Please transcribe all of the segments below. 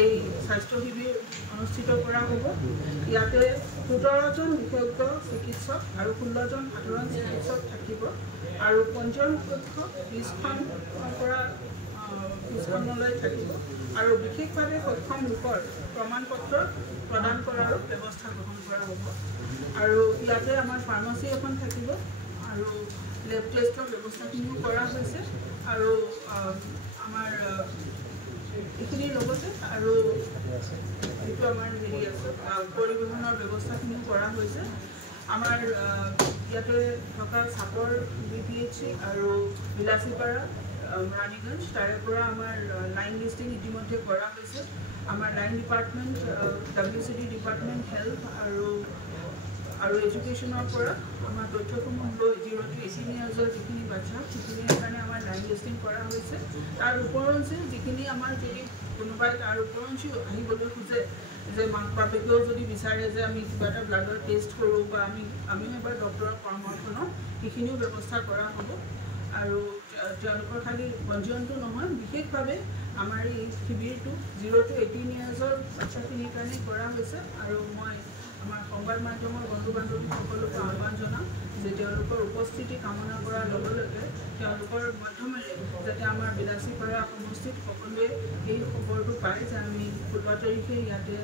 এই স্বাস্থ্য শিবিৰ অনুষ্ঠিত কৰা হ'ব। ইয়াতে 17জন বিশেষজ্ঞ চিকিৎসক আৰু 16জন সাধাৰণ চিকিৎসক থাকিব আৰু পঞ্জীয়ন কক্ষ 20খনৰ পৰা 20খনলৈ থাকিব আৰু বিশেষভাৱে সক্ষম লোকৰ প্ৰমাণপত্ৰ প্ৰদান কৰাৰ ব্যৱস্থা গ্ৰহণ কৰা হ'ব। আৰু ইয়াতে আমাৰ ফাৰ্মাচী এখন থাকিব আৰু লেব টেষ্টৰ ব্যৱস্থাখিনিও কৰা হৈছে আৰু আমাৰ এইখিনিৰ লগতে আৰু যিটো আমাৰ হেৰি আছে পৰিবহণৰ ব্যৱস্থাখিনিও কৰা হৈছে। আমাৰ ইয়াতে থকা চাপৰ BPHC আৰু বিলাসীপাৰা ৰাণীগঞ্জ তাৰে পৰা আমাৰ লাইন লিষ্টিং ইতিমধ্যে কৰা হৈছে। আমাৰ line department WCD department health আৰু এডুকেশ্যনৰ পৰা আমাৰ তথ্যসমূহ লৈ 0 to 18 ইয়াৰ্ছৰ যিখিনি বাচ্চা সেইখিনিৰ কাৰণে আমাৰ লাইন লিষ্টিং কৰা হৈছে। তাৰ ওপৰঞ্চি যিখিনি আমাৰ যদি কোনোবাই তাৰ ওপৰঞ্চিও আহিবলৈ খোজে যে মাক বাপেকেও যদি বিচাৰে যে আমি কিবা এটা ব্লাডৰ টেষ্ট কৰোঁ বা আমিও এবাৰ ডক্টৰৰ পৰামৰ্শ লওঁ সেইখিনিও ব্যৱস্থা কৰা হ'ব। আৰু তেওঁলোকৰ খালি পঞ্জীয়নটো নহয়, বিশেষভাৱে আমাৰ এই শিবিৰটো 0 to 18 ইয়াৰ্ছৰ বাচ্চাখিনিৰ কাৰণে কৰা হৈছে। আৰু মই আমাৰ সংবাদ মাধ্যমৰ বন্ধু বান্ধৱীসকলকো আহ্বান জনাম যে তেওঁলোকৰ উপস্থিতি কামনা কৰাৰ লগে লগে তেওঁলোকৰ মাধ্যমেৰে যাতে আমাৰ বিলাসীপাৰা সমষ্টিত সকলোৱে এই খবৰটো পায় যে আমি 16 তাৰিখে ইয়াতে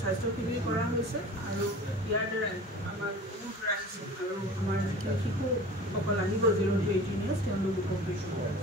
স্বাস্থ্য শিবিৰ কৰা হৈছে আৰু ইয়াৰ দ্বাৰাই আমাৰ মুখ ৰাইজ আৰু আমাৰ যিখিনি শিশুসকল আহিব 0 to 18 ইয়াৰ্ছ তেওঁলোক উপকৃত হ'ব।